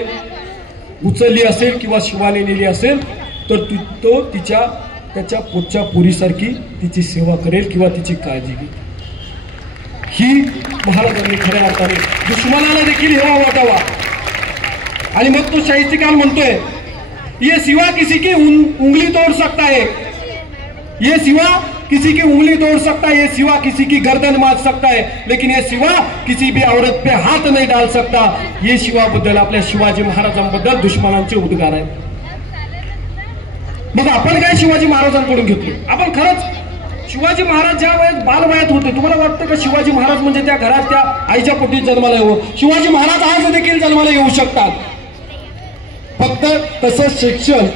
उचलली असेल किंवा शिवाने नेली असेल तर तो त्याच्या पोटच्या पुरीसारखी तिची सेवा करेल किंवा तिची काळजी घेईल. ही महाराजांनी खऱ्या अर्थाने दुश्मनाला देखील हेवा वाटावा. आणि मग तो शाहिस्ते खान म्हणतोय ये सिवा किसी की उंगली तोड़ सकता है. ये सिवा किसी की उंगली तोड़ सकता है. ये सिवा किसी की गर्दन मार सकता है लेकिन ये सिवा किसी भी औरत पे हाथ नहीं डाल सकता. ये शिवाबद्दल आपल्या शिवाजी महाराजांबद्दल दुश्मनांचे उद्गार आहेत. मग आपण काय शिवाजी महाराजांकडून घेतलो? आपण खरंच शिवाजी महाराज ज्या वयात बालवयात होते तुम्हाला वाटतं का शिवाजी महाराज म्हणजे त्या घरात त्या आईच्या पोटी जन्माला येऊ? शिवाजी महाराज आज देखील जन्माला येऊ शकतात. फक्त तसं शिक्षण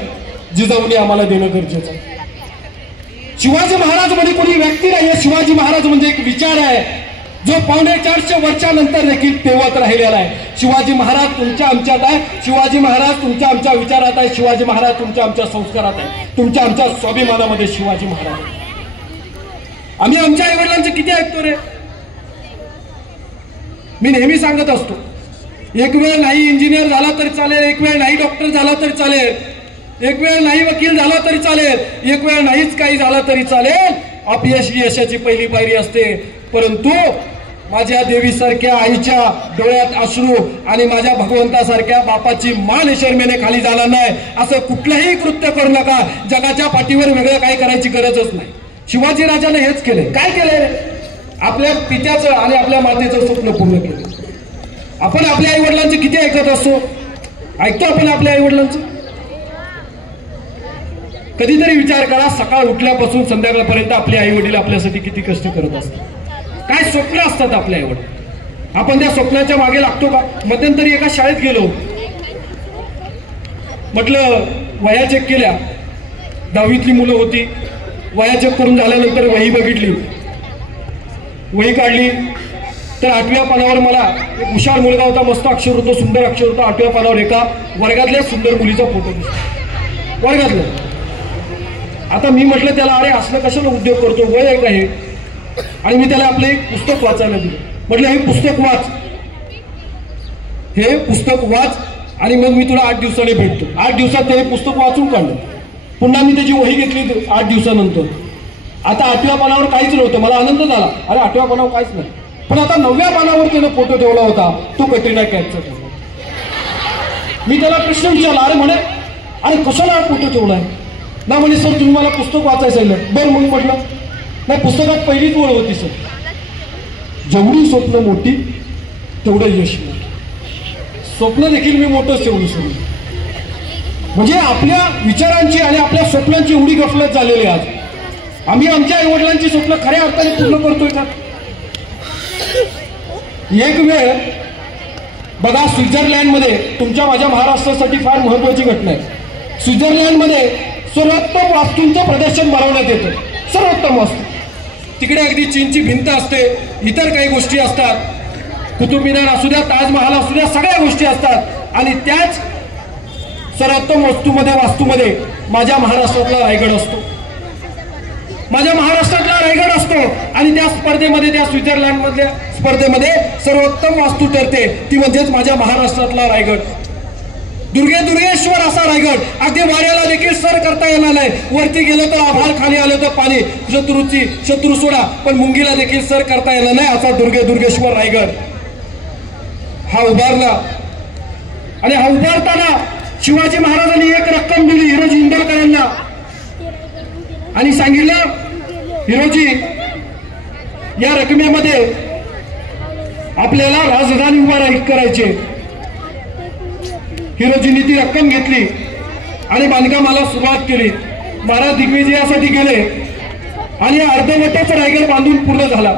जिजाऊने आम्हाला देणं गरजेचं आहे. शिवाजी महाराज म्हणजे कोणी व्यक्ती नाही. शिवाजी महाराज म्हणजे एक विचार आहे जो 450 वर्षानंतर देखील तेवत राहिलेला आहे. शिवाजी महाराज तुमच्या आमच्यात आहे. शिवाजी महाराज तुमच्या आमच्या विचारात आहे. शिवाजी महाराज तुमच्या आमच्या संस्कारात आहे. तुमच्या आमच्या स्वाभिमानामध्ये शिवाजी महाराज. आम्ही आमच्या आईवडिलांचं किती ऐकतो रे? मी नेहमी सांगत असतो एक वेळ नाही इंजिनियर झाला तरी चालेल, एक वेळ नाही डॉक्टर झाला तरी चालेल एक वेळ नाही वकील झाला तरी चालेल, एक वेळ नाहीच काही झाला तरी चालेल. अपयश ही यशाची पहिली पायरी असते. परंतु माझ्या देवीसारख्या आईच्या डोळ्यात अश्रू आणि माझ्या भगवंतासारख्या बापाची मान शर्मेने खाली झाला नाही असं कुठलंही कृत्य करू नका. जगाच्या पाठीवर वेगळं काही करायची गरजच नाही. शिवाजी राजाने हेच केले. काय केले? आपल्या पित्याचं आणि आपल्या मातेचं स्वप्न पूर्ण केलं. आपण आपल्या आई वडिलांचे किती ऐकत असतो? ऐकतो आपण आपल्या आई वडिलांचं? कधीतरी विचार करा, सकाळ उठल्यापासून संध्याकाळपर्यंत आपले आई वडील आपल्यासाठी किती कष्ट करत असतात. काय स्वप्न असतात आपल्या आई वडील. आपण त्या स्वप्नाच्या मागे लागतो का? मध्यंतरी एका शाळेत गेलो, म्हटलं वह्या चेक केल्या. 10वीतली मुलं होती. वह्या चेक करून झाल्यानंतर वही बघितली, वही काढली तर 8व्या पानावर मला एक हुशार मुलगा होता, मस्त अक्षर होतं, सुंदर अक्षर होतं. 8व्या पानावर एका वर्गातल्या सुंदर मुलीचा फोटो दिसला. वर्गातलं. आता मी म्हटलं त्याला, अरे असलं कशाला उद्योग करतो, वय आहे का हे? आणि मी त्याला आपलं एक पुस्तक वाचायला दिलं. म्हटलं हे पुस्तक वाच, हे पुस्तक वाच आणि मग मी तुला 8 दिवसांनी भेटतो. 8 दिवसात ते पुस्तक वाचून काढलं. पुन्हा मी त्याची वही घेतली 8 दिवसानंतर. आता 8व्या पानावर काहीच नव्हतं. मला आनंद झाला, अरे 8व्या पानावर काहीच नाही. पण आता 9व्या पानावर त्यानं फोटो ठेवला होता, तो कटरीना कॅफचा ठेवला. मी त्याला प्रश्न विचारला, अरे म्हणे अरे कशाला हा फोटो ठेवलाय? ना म्हणे सर तुम्ही मला पुस्तक वाचायला सांगितलं. बरं मग म्हटलं नाही, पुस्तकात पहिलीच ओळ होती सर, जेवढी स्वप्न मोठी तेवढं यश. स्वप्न देखील मी मोठंच ठेवलं सर. म्हणजे आपल्या विचारांची आणि आपल्या स्वप्नांची एवढी गफलत झालेली आज. आम्ही आमच्या आई वडिलांची स्वप्न खऱ्या अर्थाने पूर्ण करतोय का? एक वेळ बघा, स्वित्झर्लंडमध्ये तुमच्या माझ्या महाराष्ट्रासाठी फार महत्वाची घटना आहे. स्वित्झर्लंडमध्ये सर्वोत्तम वास्तूंचं प्रदर्शन भरवण्यात येतं. सर्वोत्तम वास्तू. तिकडे अगदी चीनची भिंत असते, इतर काही गोष्टी असतात, कुतुब मिनार असू द्या, ताजमहाल असू द्या, सगळ्या गोष्टी असतात. आणि त्याच सर्वोत्तम वास्तूमध्ये माझ्या महाराष्ट्रातला रायगड असतो. माझ्या महाराष्ट्रातला रायगड असतो. आणि त्या स्पर्धेमध्ये, त्या स्वित्झर्लंड मधल्या स्पर्धेमध्ये सर्वोत्तम वास्तू ठरते ती म्हणजेच माझ्या महाराष्ट्रातला रायगड. दुर्गेश्वर असा रायगड. अगदी वाऱ्याला देखील सर करता येणार नाही. वरती गेलं तर आभार, खाली आलं तर पाणी. शत्रू सोडा, पण मुंगीला देखील सर करता येणार नाही असा दुर्गेश्वर रायगड हा उभारला. आणि हा उभारताना शिवाजी महाराजांनी एक रक्कम दिली हिरोजी इंदोरकरांना आणि सांगितलं, हिरोजी या रकमेमध्ये आपल्याला राजधानी उभा करायचे. हिरोजींनी ती रक्कम घेतली आणि बांधकामाला सुरुवात केली. महाराज दिग्विजयासाठी गेले आणि अर्धवटच रायगड बांधून पूर्ण झाला.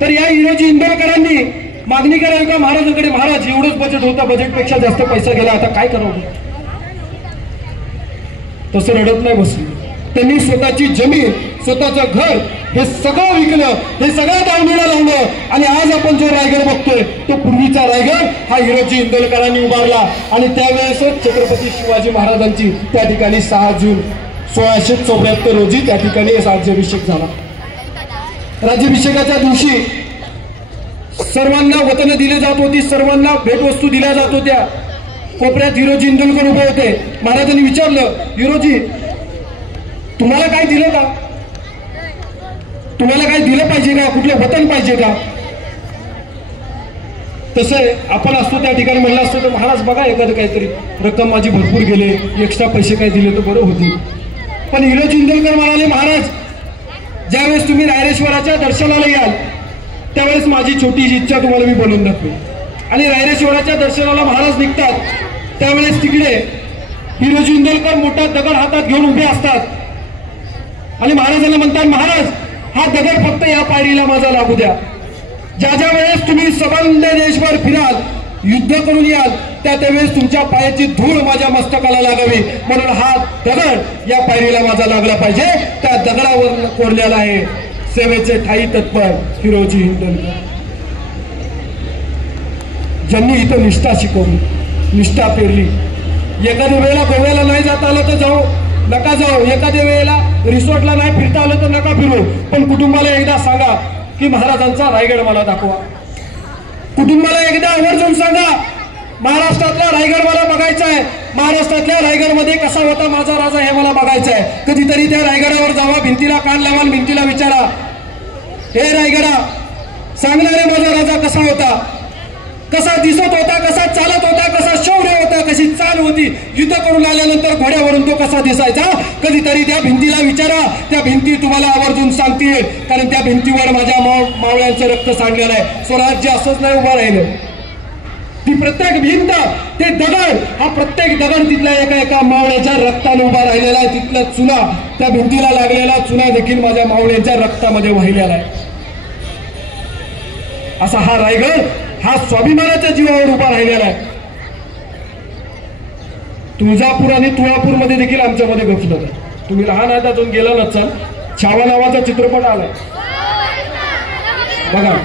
तर या हिरोजी इंदोरकरांनी मागणी करावी का महाराजांकडे, महाराज एवढंच बजेट होतं, बजेटपेक्षा जास्त पैसा गेला, आता काय करावं? तसं रडत नाही बसली. त्यांनी स्वतःची जमीन, स्वतःचं घर हे सगळं विकलं, हे सगळं दावणीला लावलं. आणि आज आपण जो रायगड बघतोय तो पूर्वीचा रायगड हा हिरोजी इंदोरकरांनी उभारला. आणि त्यावेळेसच छत्रपती शिवाजी महाराजांची त्या ठिकाणी 6 जून 1674 रोजी त्या ठिकाणी राज्याभिषेक झाला. राज्याभिषेकाच्या दिवशी सर्वांना वतनं दिली जात होती, सर्वांना भेटवस्तू दिल्या जात होत्या. कोपऱ्यात हिरोजी इंदोरकर उभे होते. महाराजांनी विचारलं, हिरोजी तुम्हाला काय दिलं का? तुम्हाला काय दिलं पाहिजे का? कुठलं वतन पाहिजे का? तसं आपण असतो त्या ठिकाणी म्हणलं असतं तर महाराज बघा एखादं काहीतरी रक्कम माझी भरपूर गेले, एक्स्ट्रा पैसे काय दिले तर बरं होतील. पण हिरोजी इंदोरकर म्हणाले, महाराज ज्यावेळेस तुम्ही रायरेश्वराच्या दर्शनाला याल त्यावेळेस माझी छोटीशी इच्छा तुम्हाला मी बोलून दाखवेन. आणि रायरेश्वराच्या दर्शनाला महाराज निघतात त्यावेळेस तिकडे हिरोजी इंदोरकर मोठा दगड हातात घेऊन उभे असतात आणि महाराजांना म्हणतात, महाराज हा दगड फक्त या पायरीला माझा लागू द्या. ज्या ज्या वेळेस तुम्ही सबंध देशभर फिराल, युद्ध करून याल, त्यावेळेस तुमच्या पायाची धूळ माझ्या मस्तकाला लागावी, म्हणून हा दगड या पायरीला माझा लागला पाहिजे. त्या दगडावर कोरलेला आहे सेवेचे ठाई तत्पर हिरोजी इंदोरकर, ज्यांनी इथं निष्ठा शिकवली, निष्ठा पेरली. एखाद्या वेळेला गोव्याला नाही जाता आलं तर नका जाऊ, एखाद्या वेळेला रिसॉर्टला नाही फिरता आलं तर नका फिरू, पण कुटुंबाला एकदा सांगा की महाराजांचा रायगड मला दाखवा. कुटुंबाला एकदा आवर्जून सांगा महाराष्ट्रातला रायगड मला बघायचा आहे. महाराष्ट्रातल्या रायगडमध्ये कसा होता माझा राजा हे मला बघायचं आहे. कधीतरी त्या रायगडावर जावा, भिंतीला कान लावा, भिंतीला विचारा, हे रायगडा सांगणारे माझा राजा कसा होता, कसा दिसत होता, कसा चालत होता, कसा शौर्य होता, कशी चाल होती, युद्ध करून आल्यानंतर घोड्यावरून तो कसा दिसायचा. कधीतरी त्या भिंतीला विचारा, त्या भिंती तुम्हाला आवर्जून सांगतील. कारण त्या भिंतीवर माझ्या मावळ्यांचं रक्त सांडलेलं आहे. स्वराज्य असंच नाही उभं राहिलं. ती प्रत्येक भिंत, ते दगड, हा प्रत्येक दगड तिथल्या एका एका मावळ्याच्या रक्ताने उभा राहिलेला आहे. तिथला चुना, त्या भिंतीला लागलेला चुना देखील माझ्या मावळ्यांच्या रक्तामध्ये वाहिलेला आहे. असा हा रायगड, हा स्वाभिमानाच्या जीवावर उभा राहिलेला आहे. तुळजापूर आणि तुळापूरमध्ये देखील आमच्यामध्ये गफलत आहे. तुम्ही लहान आहात अजून गेला नसाल, छावा नावाचा चित्रपट आलाय बघा.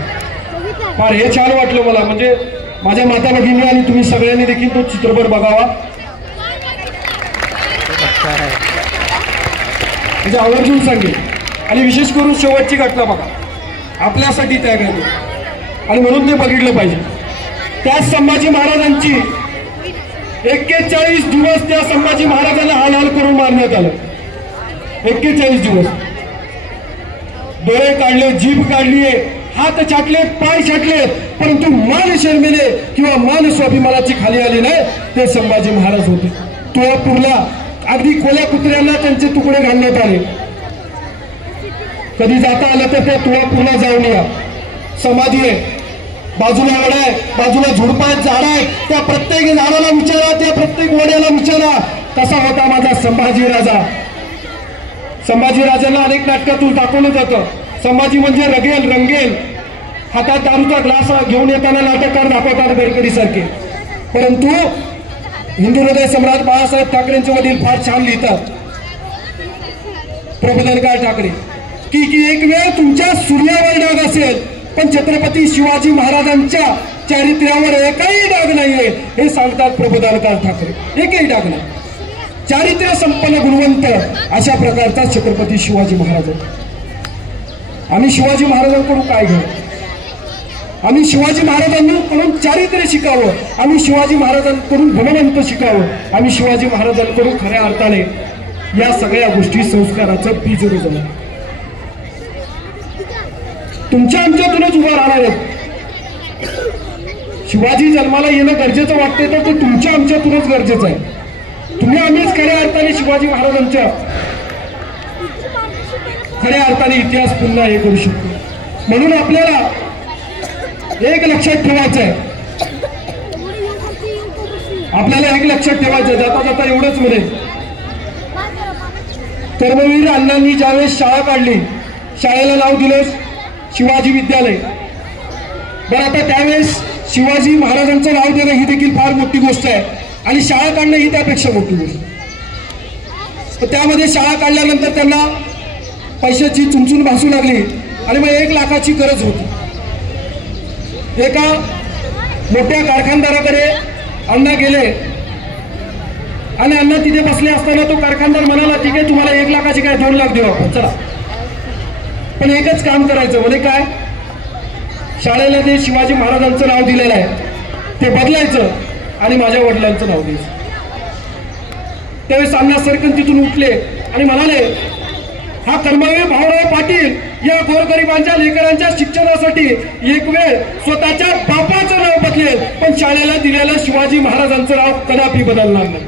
फार हे छान वाटलं मला. म्हणजे माझ्या माता भगिनी आणि तुम्ही सगळ्यांनी देखील तो चित्रपट बघावा. म्हणजे आवर्जून सांगेल. आणि विशेष करून शेवटची घटना बघा, आपल्यासाठी त्याग आहे आणि म्हणून ते बघितलं पाहिजे. त्या संभाजी महाराजांची 41 दिवस त्या संभाजी महाराजांना हाल हाल करून मारण्यात आलं. 41 दिवस डोळे काढले, जीभ काढली, हात छाटले, पाय छाटले, परंतु मान शर्मेले किंवा मान स्वाभिमानाची खाली आली नाही. ते संभाजी महाराज होते. तुळापूरला अगदी कोल्या कुत्र्यांना त्यांचे तुकडे घालण्यात आले. कधी जाता आलं तर त्या तुळापूरला जाऊन या. समाधी आहे, बाजूला वड आहे, बाजूला झुडपात झाड आहे. त्या प्रत्येक झाडाला विचारा, त्या प्रत्येक वड्याला विचारा, कसा होता माझा संभाजी राजा. संभाजी राजांना अनेक नाटकातून दाखवलं जातं. संभाजी म्हणजे रगेल रंगेल, हातात दारूचा ग्लास घेऊन येताना नाटककार दाखवतात गडकरी सारखे. परंतु हिंदू हृदय सम्राट बाळासाहेब ठाकरेंचे वडील फार छान लिहितात, प्रबोधनकार ठाकरे, की एक वेळ तुमच्या सूर्यावर डाग असेल पण छत्रपती शिवाजी महाराजांच्या चारित्र्यावर एकही डाग नाहीये हे सांगतात प्रबोधनकार ठाकरे. एकही डाग नाही. चारित्र्य संपन्न गुणवंत अशा प्रकारचा छत्रपती शिवाजी महाराज. आम्ही शिवाजी महाराजांकडून काय घ्यावं? आम्ही शिवाजी महाराजांकडून चारित्र्य शिकावं. आम्ही शिवाजी महाराजांकडून गुणवंत शिकावं. आम्ही शिवाजी महाराजांकडून खऱ्या अर्थाने या सगळ्या गोष्टी संस्काराचं बीज रुजवलं. तुमच्या आमच्यातूनच उभा राहणार आहेत. शिवाजी जन्माला येणं गरजेचं वाटतं तर ते तुमच्या आमच्यातूनच गरजेचं आहे. तुम्ही आम्हीच खऱ्या अर्थाने शिवाजी महाराजांच्या खऱ्या अर्थाने इतिहास पुन्हा हे करू शकतो. म्हणून आपल्याला एक लक्षात ठेवायचं आहे, आपल्याला एक लक्षात ठेवायचं, जाता जाता एवढंच म्हणेल, कर्मवीर अण्णांनी ज्यावेळेस शाळा काढली, शाळेला नाव दिलं शिवाजी विद्यालय. बरं, आता त्यावेळेस शिवाजी महाराजांचं नाव देणं ही देखील फार मोठी गोष्ट आहे आणि शाळा काढणं ही त्यापेक्षा मोठी गोष्ट. तर त्यामध्ये शाळा काढल्यानंतर त्यांना पैशाची चुनचुन भासू लागली आणि मग 1 लाखाची गरज होती. एका मोठ्या कारखानदाराकडे अण्णा गेले आणि अण्णा तिथे बसले असताना तो कारखानदार म्हणाला, ठीक आहे तुम्हाला 1 लाखाची काय 2 लाख देऊ आपण, चला, पण एकच काम करायचं. म्हणे काय? शाळेला ते शिवाजी महाराजांचं नाव दिलेलं आहे ते बदलायचं आणि माझ्या वडिलांचं नाव द्यायचं. त्यावेळेस अण्णा सरकन तिथून उठले आणि म्हणाले, हा कर्मवीर भाऊराव पाटील या गोरगरिबांच्या लेकरांच्या शिक्षणासाठी एक वेळ स्वतःच्या बापाचं नाव बदलेल पण शाळेला दिलेलं शिवाजी महाराजांचं नाव कदापि बदलणार नाही.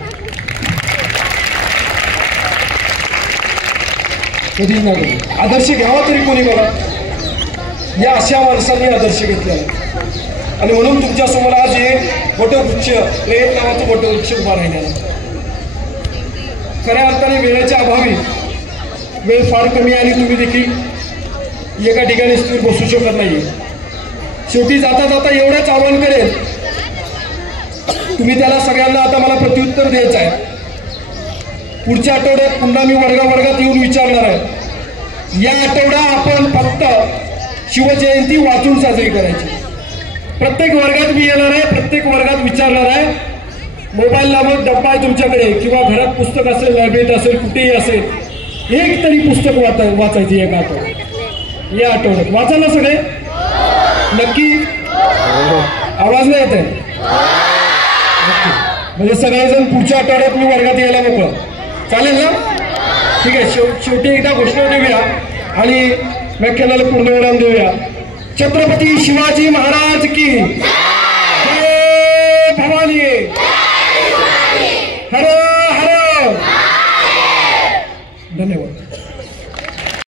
कधी नाही. आदर्श घ्यावा तरी कोणी बघा. या अशा माणसांनी आदर्श घेतलेला आणि म्हणून तुमच्या समोर आज हे वटवृक्ष, प्रेम नावाचं वटवृक्ष उभा राहिलेला. खऱ्या अर्थाने वेळेच्या अभावी वेळ फार कमी आणि तुम्ही देखील एका ठिकाणी स्थिर बसू शकत नाही. शेवटी जाता जाता एवढंच आवाहन करेल, तुम्ही त्याला सगळ्यांना आता मला प्रत्युत्तर द्यायचं आहे. पुढच्या आठवड्यात पुन्हा मी वर्गात येऊन विचारणार आहे. या आठवडा आपण फक्त शिवजयंती वाचून साजरी करायची. प्रत्येक वर्गात मी येणार आहे, प्रत्येक वर्गात विचारणार आहे. मोबाईल नामक डब्बा आहे तुमच्याकडे किंवा घरात पुस्तक असेल, लायब्ररीत असेल, कुठेही असेल, एक तरी पुस्तक वाचायची एका आठवड्यात. या आठवड्यात वाचा ना सगळे? नक्की? आवाज नाही येत आहे. म्हणजे सगळेजण पुढच्या आठवड्यात मी वर्गात यायला मोकळं, चालेल ना? ठीक आहे. शेवटी एकदा घोषणा देऊया आणि व्याख्यानाला पूर्णविराम देऊया. छत्रपती शिवाजी महाराज की जय भवानी, हर हर. धन्यवाद.